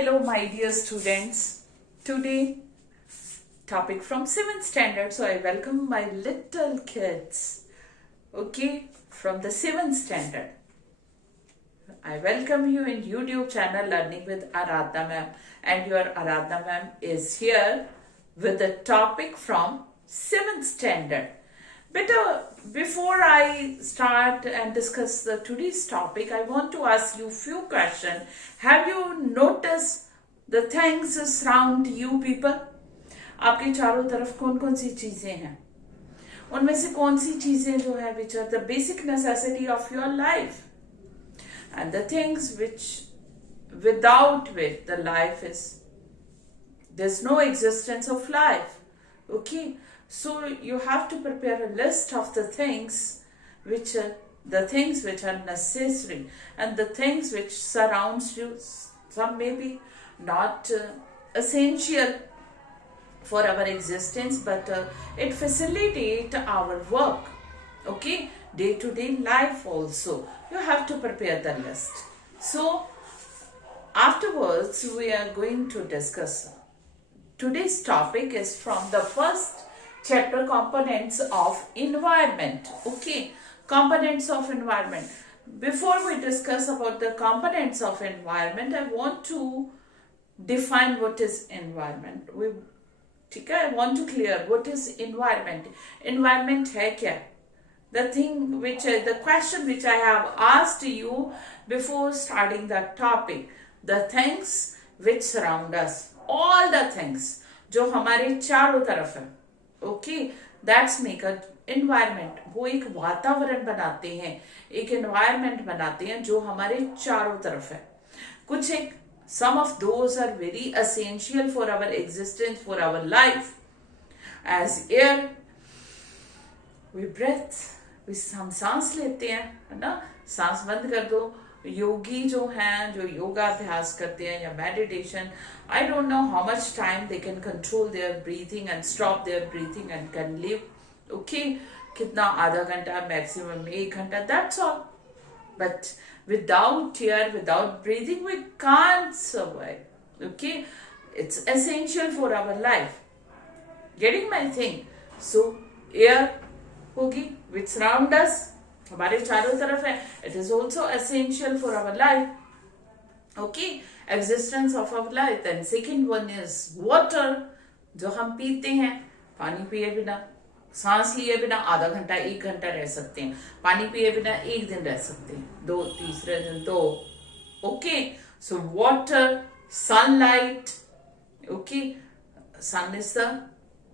hello, my dear students. Today, topic from 7th standard. So, I welcome my little kids, okay, from the 7th standard. I welcome you in YouTube channel Learning with Aradhna ma'am. And your Aradhna ma'am is here with the topic from 7th standard. Better, before I start and discuss the today's topic, I want to ask you few questions. Have you noticed the things surround you people? आपके चारों तरफ कौन कौन सी चीजें हैं? उनमें से कौन सी चीजें जो है which are the basic necessity of your life, and the things which without which the life is, there's no existence of life. Okay. So you have to prepare a list of the things which are necessary and the things which surrounds you. Some may be not essential for our existence, but it facilitates our work. Okay, day-to-day life also. You have to prepare the list. So afterwards we are going to discuss. Today's topic is from the first chapter, components of environment. Okay, components of environment. Before we discuss about the components of environment, I want to define what is environment. I want to clear what is environment. Environment है क्या? The question which I have asked you before starting the topic. The things which surround us. All the things जो हमारे चारों तरफ है. Okay, that's make a environment. वो एक वातावरण बनाते हैं, एक environment बनाते हैं जो हमारे चारों तरफ है. कुछ एक some of those are very essential for our existence, for our life. As air, we breathe, हम सांस लेते हैं, है ना? सांस बंद कर दो. योगी जो हैं, जो योगा अभ्यास करते हैं या meditation, I don't know how much time they can control their breathing and stop their breathing and can live. Okay, कितना आधा घंटा, maximum 1 घंटा, that's all. But without air, without breathing, we can't survive. Okay, it's essential for our life. Getting my thing? So air होगी which surround us, हमारे चारों तरफ है. It is also essential for our life. Okay, existence of our life. Then second one is water, जो हम पीते हैं. पानी पिए बिना, सांस लिए बिना आधा घंटा 1 घंटा रह सकते हैं. पानी पिए बिना 1 दिन रह सकते हैं, 2 तीसरे दिन 2. Okay, so water, sunlight. Okay, sun is the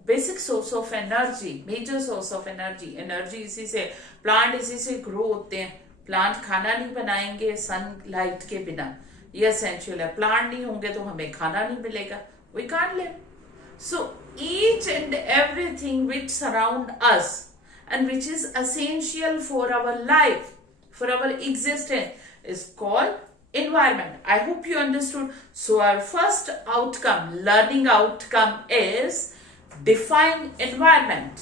basic source of energy, major source of energy. Energy इसी से, प्लांट इसी से ग्रो होते हैं. प्लांट खाना नहीं बनाएंगे सनलाइट के बिना, ये एसेंशियल है. प्लांट नहीं होंगे तो हमें खाना नहीं मिलेगा. We can't live. So each and everything which surround us and which is essential for our life, for our existence, is called environment. I hope you understood. So our first outcome, learning outcome, is define environment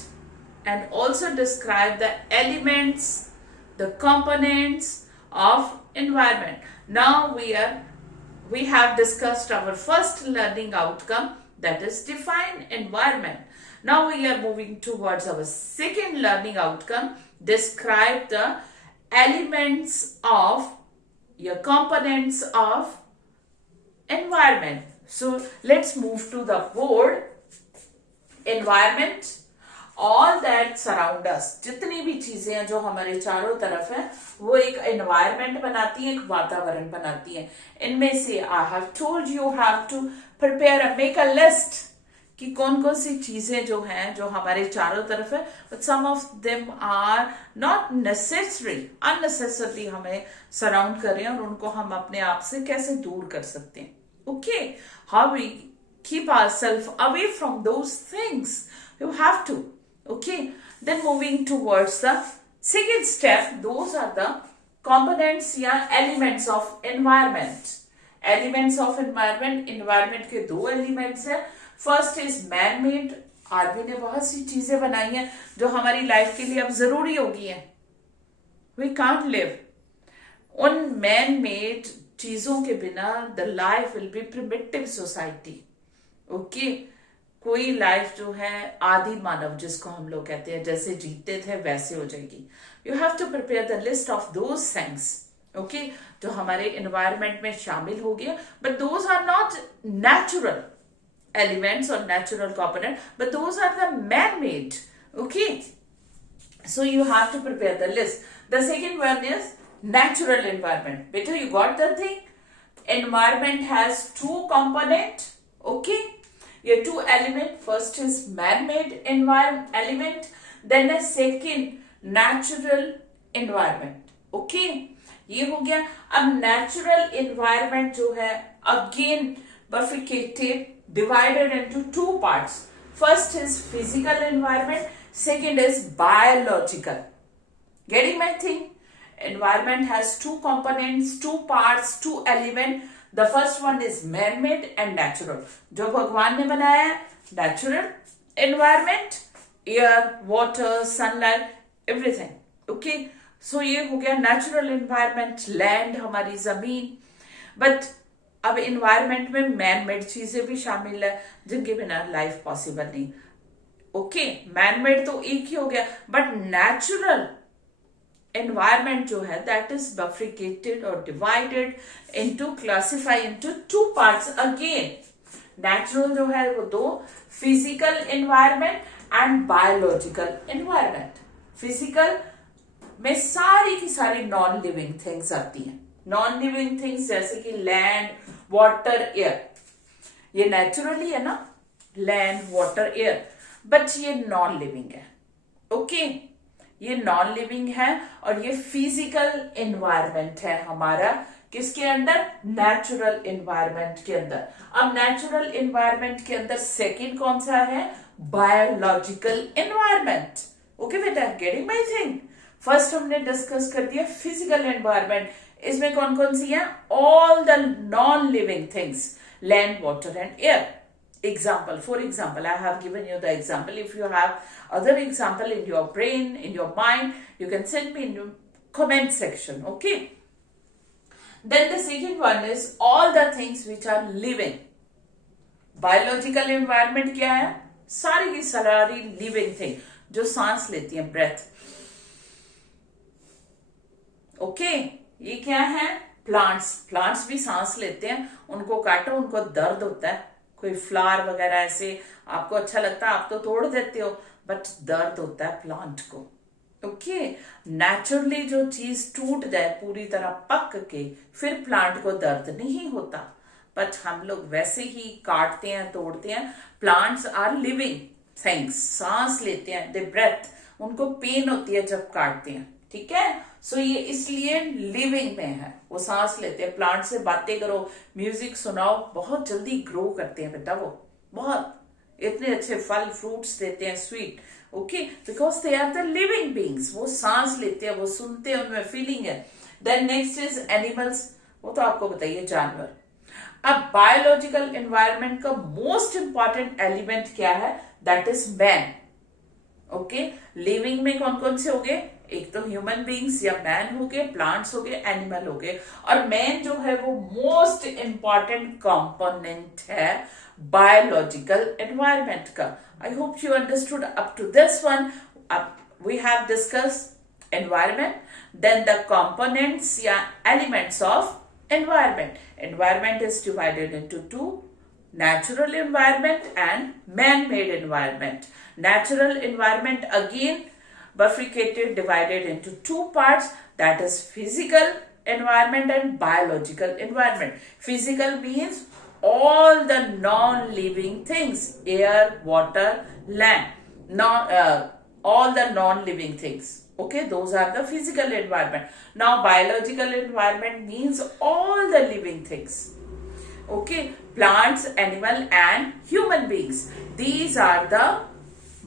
and also describe the elements, the components of environment. Now we have discussed our first learning outcome, that is define environment. Now we are moving towards our second learning outcome, describe the elements of your components of environment. So let's move to the board. Environment, all that surround us, जितनी भी चीजें हैं जो हमारे चारों तरफ है, वो एक environment बनाती हैं, एक वातावरण बनाती हैं. इनमें से I have told you have to prepare, make a list कि कौन कौन सी चीजें जो हैं जो हमारे चारों तरफ है, but some of them are not necessary, unnecessarily हमें surround कर रहे हैं, और उनको हम अपने आप से कैसे दूर कर सकते हैं. Okay, how we keep ourselves away from those things. You have to. Okay. Then moving towards the second step, those are the components या elements of environment. Elements of environment. Environment के 2 elements हैं. First is man-made. आदमी ने बहुत सी चीजें बनाई हैं जो हमारी लाइफ के लिए अब जरूरी होगी हैं. We can't live. उन man-made चीजों के बिना the life will be primitive society. Okay, कोई लाइफ जो है आदि मानव जिसको हम लोग कहते हैं, जैसे जीते थे वैसे हो जाएगी. You have to prepare the list of those things, okay, जो हमारे एनवायरमेंट में शामिल हो गया, but those are not natural elements or natural component, but those are the man-made. Okay, so you have to prepare the list. The second one is natural environment. Beta, you got the thing? Environment has two component. Okay, your two element. First is man-made environment element, then a second natural environment. Okay, ये हो गया. अब natural environment जो है again bifurcated, divided into two parts. First is physical environment, second is biological. Getting my thing? Environment has two components, two parts, two elements. The first one is man-made and natural. जो भगवान ने बनाया है, natural environment, air, water, sunlight, everything. Okay, so ये हो गया natural environment, land, हमारी जमीन. But अब इन्वायरमेंट में मैन मेड चीजें भी शामिल है जिनके बिना लाइफ पॉसिबल नहीं. ओके, मैन मेड तो एक ही हो गया, बट नेचुरल एनवायरमेंट जो है दैट इज बफ्रिकेटेड और divided into, classify into two parts. Again natural जो है वो दो, physical environment and biological environment. Physical में सारी की सारी नॉन लिविंग थिंग्स आती हैं. नॉन लिविंग थिंग्स जैसे कि लैंड, वाटर, एयर, ये नेचुरली है ना, लैंड, वाटर, एयर, बट ये नॉन लिविंग है. ओके, ये नॉन लिविंग है और ये फिजिकल एनवायरमेंट है हमारा. किसके अंदर? नेचुरल एनवायरमेंट के अंदर. अब नेचुरल एनवायरमेंट के अंदर सेकंड कौन सा है? Biological environment. ओके बेटा, गेटिंग माय थिंग? फर्स्ट हमने डिस्कस कर दिया फिजिकल एनवायरमेंट. इसमें कौन कौन सी है? All the non living things, land, water and air. Example, for example, I have given you the example. If you have other example in your brain, in your mind, you can send me in the comment section. Okay, then the second one is all the things which are living. Biological environment क्या है? सारी की सारी living thing जो सांस लेती है, breath. Okay, ये क्या है? प्लांट्स. प्लांट्स भी सांस लेते हैं. उनको काटो, उनको दर्द होता है. कोई फ्लावर वगैरह ऐसे आपको अच्छा लगता है, आप तो तोड़ देते हो, बट दर्द होता है प्लांट को. ओके, नेचुरली जो चीज टूट जाए पूरी तरह पक के, फिर प्लांट को दर्द नहीं होता, बट हम लोग वैसे ही काटते हैं, तोड़ते हैं. प्लांट्स आर लिविंग थिंग्स, सांस लेते हैं, दे ब्रेथ, उनको पेन होती है जब काटते हैं. ठीक है, सो ये इसलिए लिविंग में है, वो सांस लेते हैं. प्लांट से बातें करो, म्यूजिक सुनाओ, बहुत जल्दी ग्रो करते हैं बेटा. वो बहुत इतने अच्छे फल फ्रूट्स देते हैं, sweet. Okay, because they are the living beings. वो सांस लेते हैं, वो सुनते हैं, उनमें फीलिंग है. Then next is animals. वो तो आपको बताइए, जानवर. अब बायोलॉजिकल एनवायरमेंट का मोस्ट इंपॉर्टेंट एलिमेंट क्या है? That is man. Okay, living में कौन कौन से हो गए? एक तो ह्यूमन बींग्स या मैन हो गए, प्लांट्स हो गए, एनिमल हो गए. और मैन जो है वो मोस्ट इंपॉर्टेंट कंपोनेंट है बायोलॉजिकल एनवायरमेंट का. I hope you understood up to this one. We have discussed environment, then the components या elements of environment. Environment is divided into two, natural environment and man-made environment. Natural environment again bifurcated, divided into two parts, that is physical environment and biological environment. Physical means all the non-living things, air, water, land, all the non-living things. Okay, those are the physical environment. Now biological environment means all the living things. Okay, plants, animal and human beings. These are the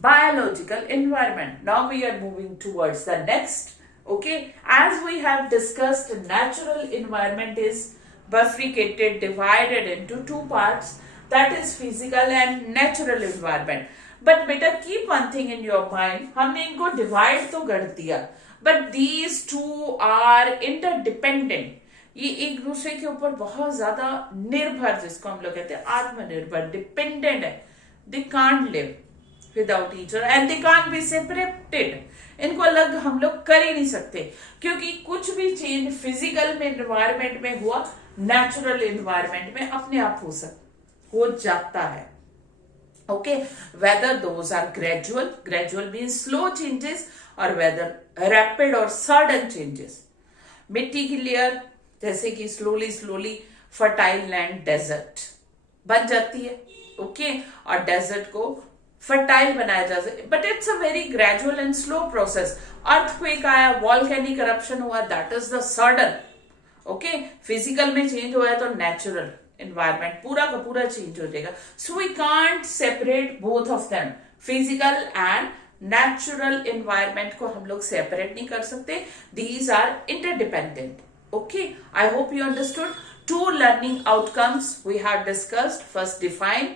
biological environment. Now we are moving towards the next. Okay, as we have discussed, natural environment is bifurcated, divided into two parts, that is physical and natural environment. But beta, keep one thing in your mind. हमने इनको divide तो कर दिया, but these two are interdependent. ये एक दूसरे के ऊपर बहुत ज्यादा निर्भर, जिसको हम लोग कहते हैं आत्मनिर्भर, डिपेंडेंट है. They can't live without each other and they can't be separated. इनको अलग हम लोग कर ही नहीं सकते, क्योंकि कुछ भी चेंज फिजिकल में एनवायरमेंट में हुआ, नेचुरल एनवायरमेंट में अपने आप हो जाता है. Okay, whether those are gradual means slow changes, और वेदर रैपिड और सडन चेंजेस. मिट्टी की लेयर जैसे कि स्लोली फर्टाइल लैंड डेजर्ट बन जाती है. ओके, और डेजर्ट को फर्टाइल बनाया जा सकता है, but it's a very gradual and slow process. Earthquake आया, वॉल्केनिक करप्शन हुआ, that is the sudden. Okay, physical में चेंज हुआ है तो नेचुरल एनवायरमेंट पूरा का पूरा चेंज हो जाएगा. So we can't separate both of them, physical and natural environment को हम लोग सेपरेट नहीं कर सकते. These are interdependent. Okay, I hope you understood. 2 learning outcomes we have discussed. First, define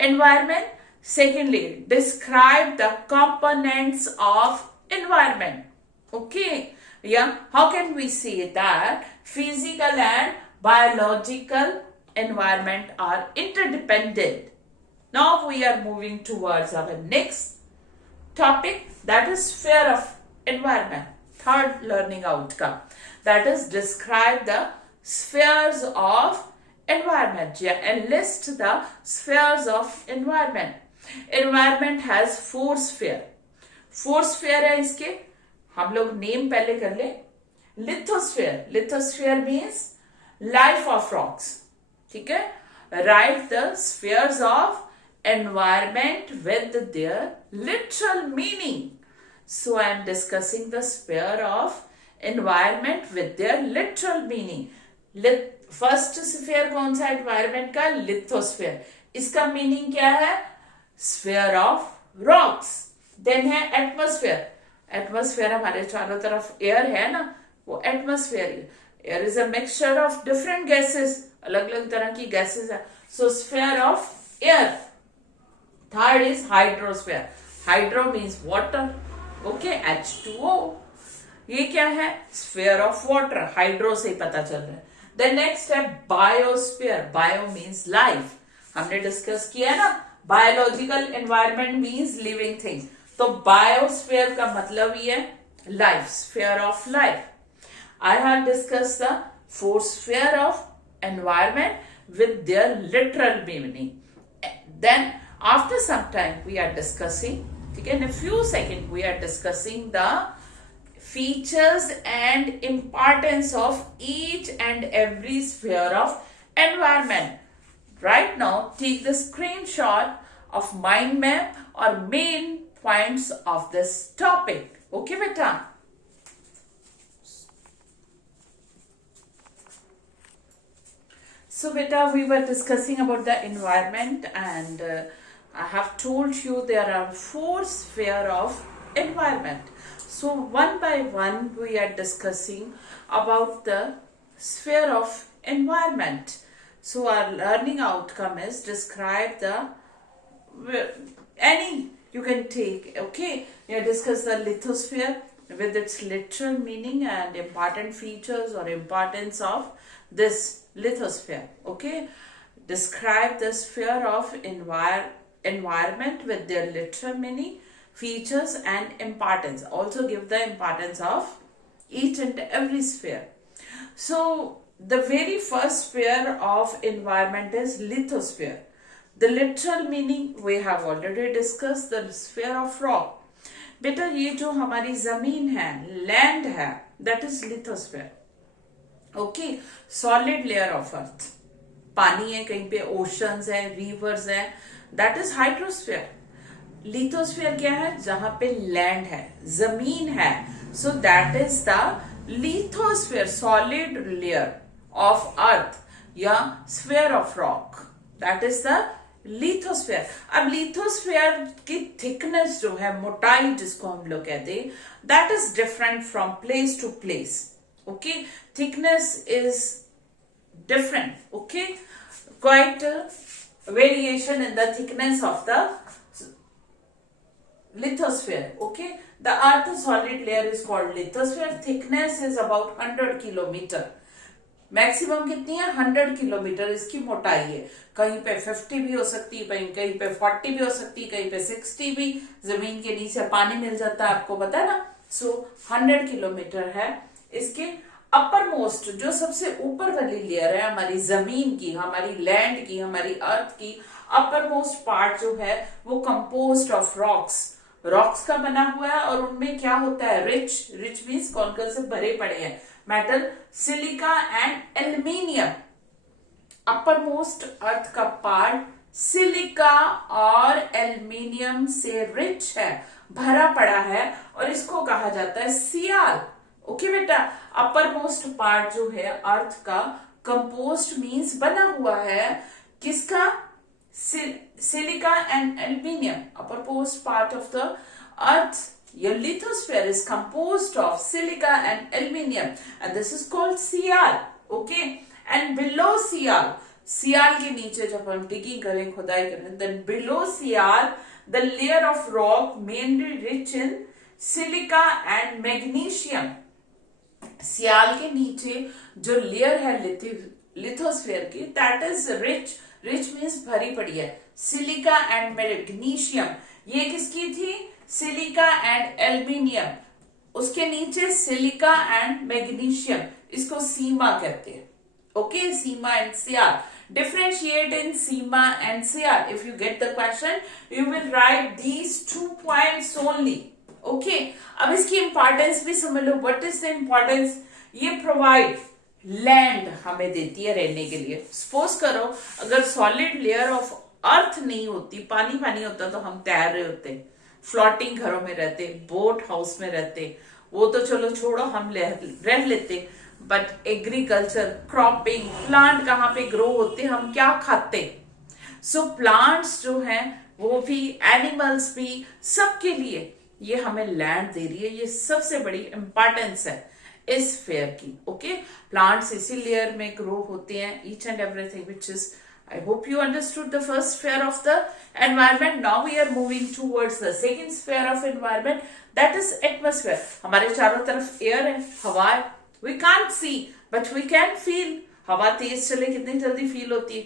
environment. Secondly, describe the components of environment. Okay, yeah. How can we say that physical and biological environment are interdependent? Now we are moving towards our next topic, that is sphere of environment. Third learning outcome, that is describe the spheres of environment. Yeah, and list the spheres of environment. Environment has 4 sphere. 4 sphere है इसके, हम लोग name पहले कर ले. Lithosphere means life of rocks. ठीक है, write the spheres of environment with their literal meaning. So I am discussing the sphere of environment with their literal meaning. First sphere कौन सा एनवायरमेंट का? लिथोस्फीयर. इसका meaning क्या है? Sphere of rocks. Then है atmosphere. Atmosphere हमारे चारों तरफ एयर है ना, वो atmosphere. Air is a mixture of different gases, अलग अलग तरह की गैसेस है. So sphere of air. Third is hydrosphere. Hydro means water. Okay, H2O. ये क्या है? Sphere of water. हाइड्रो से ही पता चल रहा है. देन नेक्स्ट है बायोस्फीयर. Bio means life. हमने डिस्कस किया ना, biological environment means living things. तो बायोस्फीयर का मतलब ये है life, sphere of life. I have discuss the 4 sphere of environment with their literal meaning. Then after some time we are discussing, okay, in a few seconds we are discussing the features and importance of each and every sphere of environment. Right now take the screenshot of mind map or main points of this topic. Okay beta? So beta, we were discussing about the environment and I have told you there are 4 sphere of environment. So one by one we are discussing about the sphere of environment. So our learning outcome is describe the any you can take, okay. You discuss the lithosphere with its literal meaning and important features or importance of this lithosphere, okay. Describe the sphere of environment with their literal meaning, features and importance. Also give the importance of each and every sphere. So the very first sphere of environment is lithosphere. The literal meaning we have already discussed, the sphere of rock. बेटा ये जो हमारी जमीन है, land है, that is lithosphere. Okay, solid layer of अर्थ. पानी है, कहीं पे ओशंस है, रिवर्स है, दैट इज हाइड्रोस्फीयर. लिथोस्फीयर क्या है? जहां पे लैंड है, जमीन है. So that is the lithosphere, solid layer of earth या sphere of rock. That is the lithosphere. अब लिथोस्फीयर की थिकनेस जो है, मोटाई जिसको हम लोग कहते हैं, that is different from place to place. Okay, thickness is different, okay, quite variation in the thickness of the lithosphere, okay. The earth's solid layer is called lithosphere. Thickness is about 100 kilometer. Maximum कितनी है, 100 kilometre इसकी मोटाई है। कहीं पे 50 भी हो सकती है, कहीं पे 40 भी हो सकती है, कहीं पे 60 भी। जमीन के नीचे पानी मिल जाता है, आपको पता है ना। सो 100 किलोमीटर है इसके। अपर मोस्ट जो सबसे ऊपर वाली लेयर है हमारी जमीन की, हमारी लैंड की, हमारी अर्थ की, अपर मोस्ट पार्ट जो है वो कंपोज्ड ऑफ रॉक्स का बना हुआ है। और उनमें क्या होता है, रिच मीन्स कौन कौन से भरे पड़े हैं, metal, silica and aluminium. Uppermost earth का पार्ट सिलिका और एल्यूमिनियम से रिच है, भरा पड़ा है, और इसको कहा जाता है सियाल। ओके बेटा, अपर मोस्ट पार्ट जो है अर्थ का कंपोस्ट मीन्स बना हुआ है किसका, silica and aluminium. Upper most part of the earth, your lithosphere is composed of silica and aluminium and this is called sial. okay, and below sial के नीचे जब हम डिगिंग करें, खुदाई करें, then below Siyal the layer of rock mainly rich in silica and magnesium। सियाल के नीचे जो लेयर है लिथोस्फेयर की, दैट इज रिच मीन्स भरी पड़ी है, सिलिका एंड मैग्नीशियम। ये किसकी थी, सिलिका एंड एल्यूमिनियम। उसके नीचे सिलिका एंड मैग्नीशियम, इसको सीमा कहते हैं। Okay, sima and sial. Differentiate in sima and sial. If you get the question, you will write these 2 points only. Okay. अब इसकी इंपॉर्टेंस भी समझ लो। What is the importance? ये प्रोवाइड लैंड हमें देती है रहने के लिए। सपोज करो अगर सॉलिड लेयर ऑफ अर्थ नहीं होती, पानी होता, तो हम तैर रहे होते, फ्लोटिंग घरों में रहते, बोट हाउस में रहते, वो तो चलो छोड़ो, हम रह लेते। बट एग्रीकल्चर, क्रॉपिंग, प्लांट कहाँ पे ग्रो होते, हम क्या खाते। सो प्लांट्स जो हैं वो भी, एनिमल्स भी, सबके लिए ये हमें लैंड दे रही है। ये सबसे बड़ी इंपॉर्टेंस है इस फेयर की। ओके, प्लांट्स इसी लेयर में ग्रो होते हैं, each and everything which is. I hope you understood the first sphere of the environment. Now we are moving towards the second sphere of environment, that is atmosphere. हमारे चारों तरफ air है, हवा है। We can't see but we can feel। हवा तेज चले कितनी जल्दी फील होती है।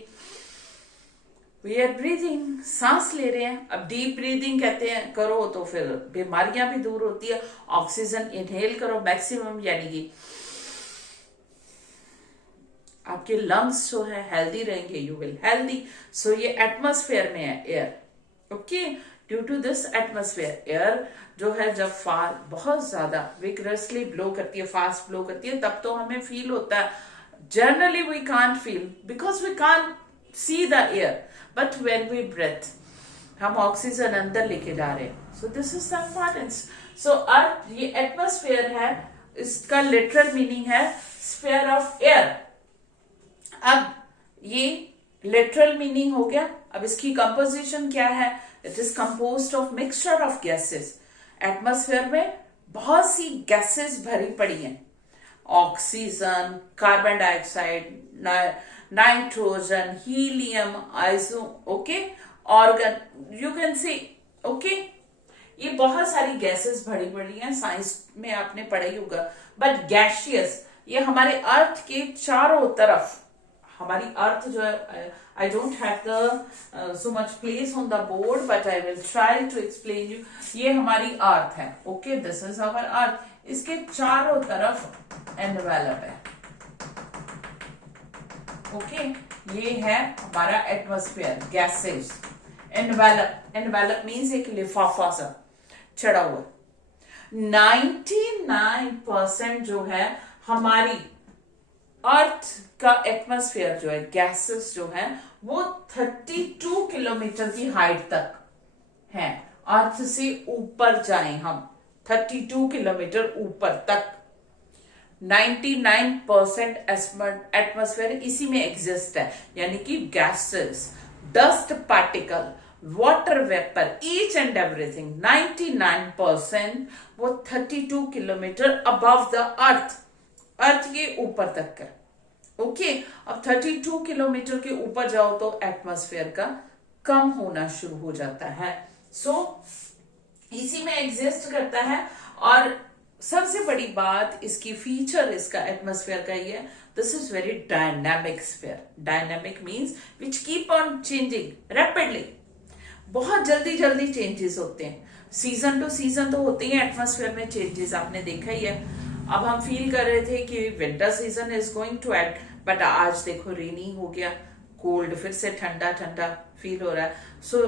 We are breathing, सांस ले रहे हैं। अब डीप ब्रीदिंग कहते हैं करो तो फिर बीमारियां भी दूर होती है। ऑक्सीजन इनहेल करो मैक्सिमम, यानी कि आपके लंग्स जो है हेल्दी रहेंगे, यू विल हेल्दी। सो ये एटमॉस्फेयर में है air. Okay, due to this atmosphere, air जो है जब बहुत ज्यादा विगरसली ब्लो करती है, फास्ट ब्लो करती है, तब तो हमें फील होता है। Generally we can't feel because we can't see the air, but when we breathe, हम ऑक्सीजन अंदर लेके जा रहे हैं। So this is the importance. So earth ये एटमॉस्फेयर है, इसका लिटरल मीनिंग है स्फीयर ऑफ एयर। अब ये लिटरल मीनिंग हो गया। अब इसकी कंपोजिशन क्या है, it is composed of mixture of gases. Atmosphere में बहुत सी गैसेस भरी पड़ी हैं, oxygen, carbon dioxide, nitrogen, helium, iso, okay, organ, you can see. Okay, ये बहुत सारी गैसेस भरी पड़ी हैं, साइंस में आपने पढ़ा ही होगा। बट गैशियस, ये हमारे अर्थ के चारों तरफ, हमारी अर्थ जो है, I don't have the so much place on the board but I will try to explain you. ये हमारी अर्थ है। Okay, this is our earth. इसके चारों तरफ एनवेलप है। ओके, ये है हमारा एटमॉस्फेयर, गैसेस। एनवेलप मीन्स एक लिफाफा सा चढ़ा हुआ। 99% जो है हमारी अर्थ का एटमॉस्फेयर जो है, गैसेस जो है, वो 32 किलोमीटर की हाइट तक है। अर्थ से ऊपर जाएं हम 32 किलोमीटर ऊपर तक। 99% एटमॉस्फेयर इसी में एग्जिस्ट है, यानी कि gases, dust particle, water vapour, each and everything 99% वो 32 किलोमीटर अबव द अर्थ के ऊपर तक का। ओके, अब 32 किलोमीटर के ऊपर जाओ तो एटमॉस्फेयर का कम होना शुरू हो जाता है। सो इसी में एग्जिस्ट करता है। और सबसे बड़ी बात इसकी फीचर इसका एटमॉस्फेयर का ये है, this is very dynamic sphere. Dynamic means which keep on changing rapidly. बहुत जल्दी जल्दी चेंजेस होते हैं. सीजन टू सीजन तो होते ही एटमॉस्फेयर में चेंजेस, आपने देखा ही है. अब हम फील कर रहे थे कि winter season is going to end, but आज देखो रेनी हो गया, कोल्ड, फिर से ठंडा ठंडा फील हो रहा है. सो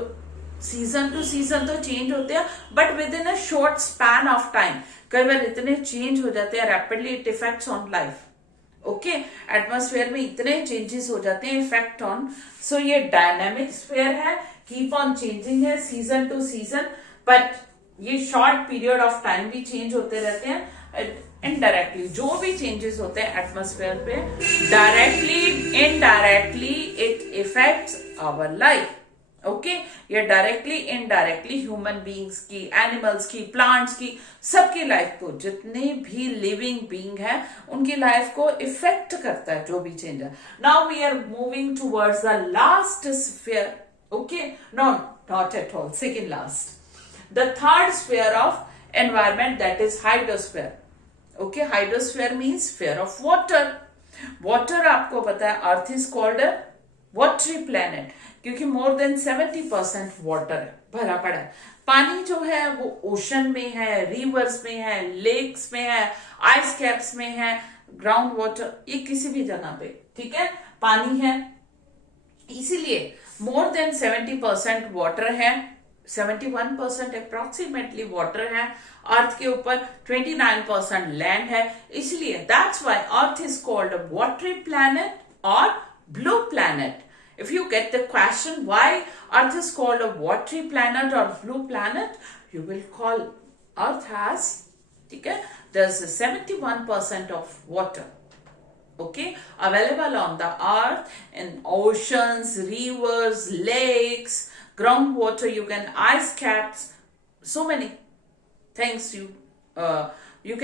सीजन टू सीजन तो चेंज होते हैं, but with in a short span of time. कई बार इतने चेंज हो जाते हैं rapidly, it effects on life. Okay, atmosphere में इतने चेंजेस हो जाते हैं, इफेक्ट ऑन. सो ये डायनामिक स्फीयर है, कीप ऑन चेंजिंग है सीजन टू सीजन, बट ये शॉर्ट पीरियड ऑफ टाइम भी चेंज होते रहते हैं. इनडायरेक्टली जो भी चेंजेस होते हैं एटमॉस्फेयर पे, directly indirectly it affects our life. Okay, ये डायरेक्टली इनडायरेक्टली ह्यूमन बींग्स की, एनिमल्स की, प्लांट्स की, सबकी लाइफ को, जितने भी लिविंग बींग है उनकी लाइफ को इफेक्ट करता है जो भी चेंज है. Now we are moving towards the last sphere. Okay, no not at all, second last, the third sphere of environment, that is hydrosphere. Okay, hydrosphere means sphere of water. Water आपको पता है earth is called a watery planet, क्योंकि more then 70% water है, भरा पड़ा है. पानी जो है वो ओशन में है, रिवर्स में है, लेक्स में है, आइस कैप्स में है, ग्राउंड वाटर, ये किसी भी जगह पे, ठीक है, पानी है. इसीलिए मोर देन 70% वाटर है, 71% अप्रोक्सीमेटली वाटर है अर्थ के ऊपर, 29% लैंड है. इसलिए that's why earth is called a watery planet और blue planet. If you get the question why Earth is called a watery planet or blue planet, you will call Earth as, okay, there's a 71% of water, okay, available on the Earth, in oceans, rivers, lakes, groundwater, you can ice caps, so many things you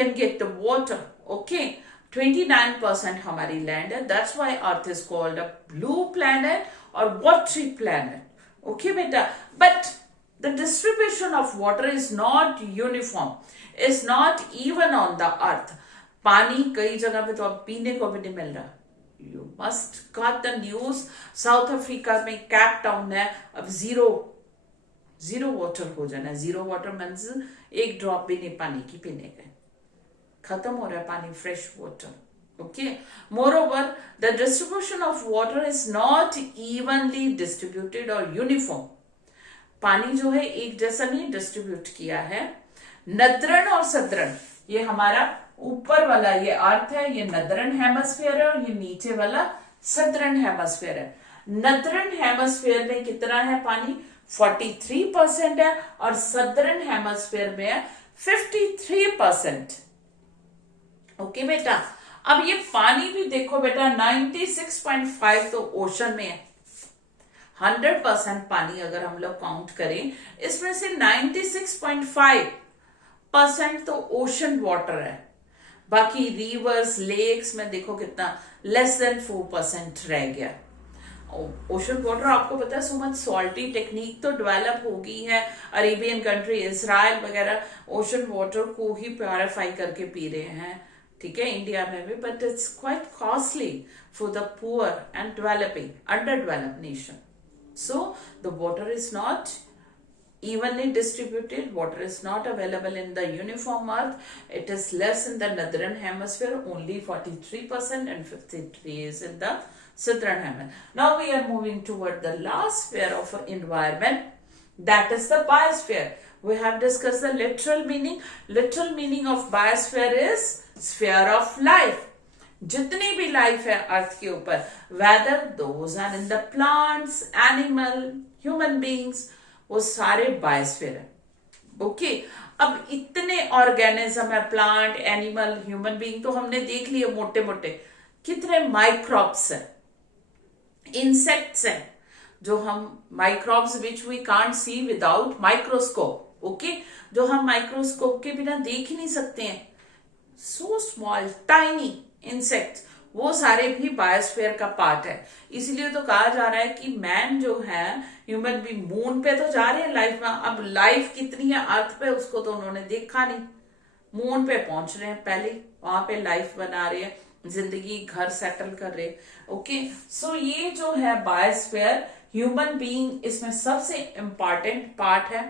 can get the water. Okay, 29% हमारी land है, that's why earth is called a blue planet और watery planet. Okay बेटा, but the distribution of water is not uniform, is not even on the earth. पानी कई जगह पे तो अब पीने को भी नहीं मिल रहा. You must got the news, south Africa में कैप टाउन है, अब जीरो वाटर हो जाना. जीरो वाटर मीन्स एक ड्रॉप भी नहीं पानी की पीने का, खत्म हो रहा है पानी, fresh water. Okay, moreover the distribution of water is not evenly distributed और यूनिफॉर्म. पानी जो है एक जैसा नहीं डिस्ट्रीब्यूट किया है. नद्रण और सद्रण, ये हमारा ऊपर वाला ये अर्थ है, ये नद्रण हेमस्फीयर है, और ये नीचे वाला सद्रण हेमस्फीयर है. नद्रण हेमस्फीयर में कितना है पानी, 43% है, और सदर्न हेमस्फीयर में है 53%. ओके बेटा, अब ये पानी भी देखो बेटा, 96.5 तो ओशन में है. 100% पानी अगर हम लोग काउंट करें, इसमें से 96.5% तो ओशन वाटर है. बाकी रिवर्स, लेक्स में देखो कितना, लेस देन 4% रह गया. ओशन वाटर आपको पता है, सो मच सॉल्टी, टेक्निक तो डेवलप हो गई है. अरेबियन कंट्री, इसराइल वगैरह ओशन वाटर को ही प्योरीफाई करके पी रहे हैं, ठीक है, इंडिया में भी. But it's quite costly for the poor and developing, under developed nation. So the water is not evenly distributed, water is not available in the uniform earth, it is less in the northern hemisphere, only 43%, and 53 is in the southern hemisphere. Now we are moving toward the last sphere of environment, that is the biosphere. We have discussed the literal meaning. Literal meaning of biosphere is sphere of life. जितनी भी life है अर्थ के ऊपर, whether those are in the plants, animal, human beings, वो सारे biosphere है. Okay, अब इतने ऑर्गेनिज्म है, प्लांट, एनिमल, ह्यूमन बीइंग तो हमने देख लिए मोटे मोटे. कितने माइक्रोब्स हैं, इंसेक्ट्स हैं, जो हम microbes which we can't see without microscope. Okay, जो हम माइक्रोस्कोप के बिना देख ही नहीं सकते हैं. सो स्मॉल टाइनी इंसेक्ट्स, वो सारे भी बायोस्फीयर का पार्ट है. इसलिए तो कहा जा रहा है कि मैन जो है, ह्यूमन भी मून पे तो जा रहे हैं लाइफ में. अब लाइफ कितनी है अर्थ पे उसको तो उन्होंने देखा नहीं, मून पे पहुंच रहे हैं, पहले वहां पे लाइफ बना रहे हैं, जिंदगी घर सेटल कर रहे हैं। ओके, सो ये जो है बायोस्फीयर, ह्यूमन बीइंग इसमें सबसे इंपॉर्टेंट पार्ट है,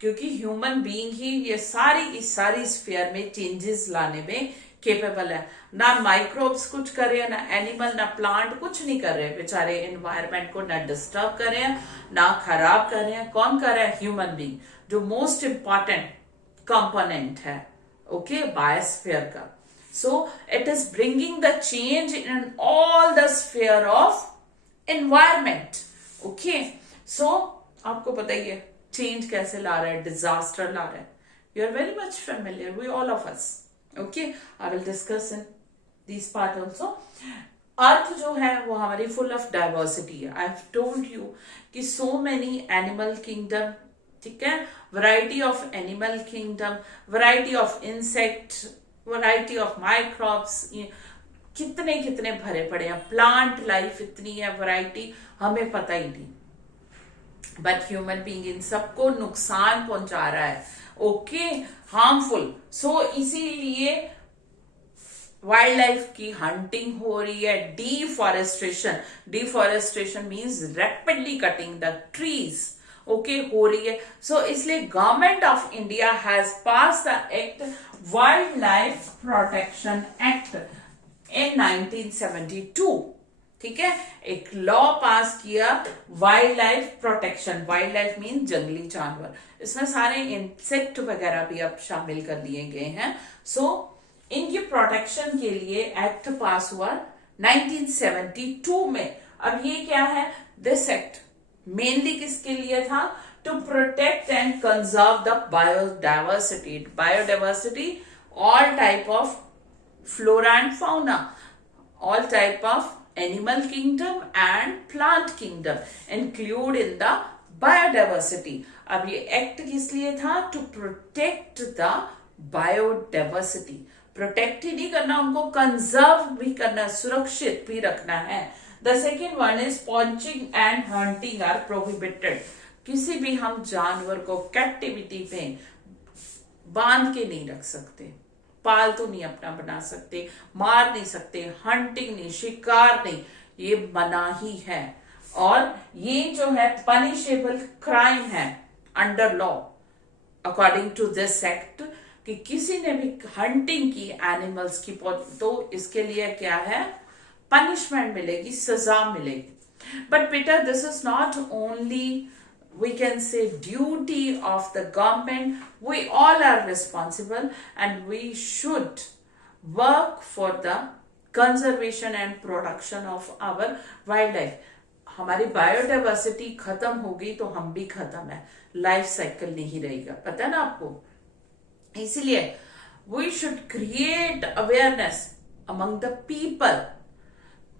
क्योंकि ह्यूमन बीइंग ही ये सारी की सारी स्फीयर में चेंजेस लाने में केपेबल है। ना माइक्रोब्स कुछ कर रहे हैं, ना एनिमल, ना प्लांट, कुछ नहीं कर रहे हैं बेचारे, एनवायरनमेंट को ना डिस्टर्ब कर रहे हैं, ना खराब कर रहे हैं। कौन कर रहा है? ह्यूमन बीइंग, जो मोस्ट इंपॉर्टेंट कंपोनेंट है ओके बायोस्फीयर का। So it is bringing the change in all the sphere of environment. Okay, so आपको पता ही है चेंज कैसे ला रहा है, डिजास्टर ला रहा है। You are very much familiar, we all of us. Okay, I will discuss in this part also. Earth जो है वो हमारी फुल ऑफ डाइवर्सिटी है। आई हैव टोल्ड यू कि सो मेनी एनिमल किंगडम, ठीक है, variety of animal kingdom, variety of insect, variety of microbes, कितने कितने भरे पड़े हैं। प्लांट लाइफ इतनी है, वैरायटी हमें पता ही नहीं, बट ह्यूमन बीइंग इन सबको नुकसान पहुंचा रहा है। Okay, harmful. सो इसीलिए वाइल्ड लाइफ की हंटिंग हो रही है। Deforestation, deforestation means rapidly cutting the trees, okay, हो रही है। सो इसलिए government of India has pass the act wild life protection act in 1972, ठीक है, एक लॉ पास किया wild life protection. Wild life mean जंगली जानवर, इसमें सारे इंसेक्ट वगैरह भी अब शामिल कर लिए गए हैं। सो इनकी प्रोटेक्शन के लिए एक्ट पास हुआ 1972 में। अब ये क्या है? दिस एक्ट मेनली किसके लिए था? To protect and conserve the biodiversity. Biodiversity, all type of flora and fauna, all type of animal kingdom and plant kingdom include in the biodiversity. अब ये एक्ट किस लिए था? To protect the biodiversity. Protect ही नहीं करना, उनको conserve भी करना, सुरक्षित भी रखना है। The second one is poaching and hunting are prohibited. किसी भी हम जानवर को कैप्टिविटी पे बांध के नहीं रख सकते, पालतू नहीं अपना बना सकते, मार नहीं सकते, हंटिंग नहीं, शिकार नहीं, ये मना ही है। और ये जो है पनिशेबल क्राइम है under law according to this act, कि किसी ने भी हंटिंग की एनिमल्स की तो इसके लिए क्या है? पनिशमेंट मिलेगी, सजा मिलेगी। बट बेटा, this is not only we can say duty of the government. We all are responsible and we should work for the conservation and production of our wildlife. हमारी बायोडाइवर्सिटी खत्म होगी तो हम भी खत्म है, लाइफ साइकिल नहीं रहेगा, पता है ना आपको। इसीलिए we should create awareness among the people.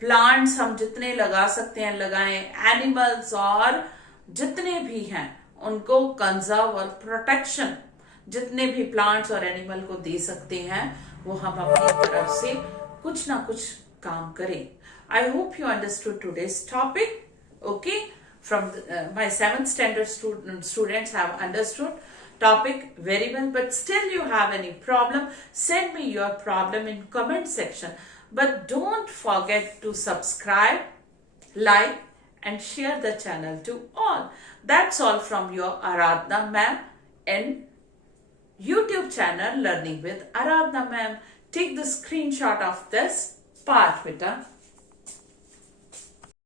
Plants हम जितने लगा सकते हैं लगाएं, एनिमल्स और जितने भी हैं उनको कंजर्व और प्रोटेक्शन जितने भी प्लांट्स और एनिमल को दे सकते हैं वो हम अपनी तरफ से कुछ ना कुछ काम करें। आई hope you understood today's topic. Okay, from my 7th standard students have understood topic very well, but still you have any problem, send me your problem in comment section. But don't forget to subscribe, like and share the channel to all. That's all from your Aradhna ma'am in YouTube channel Learning with Aradhna ma'am. Take the screenshot of this part, beta.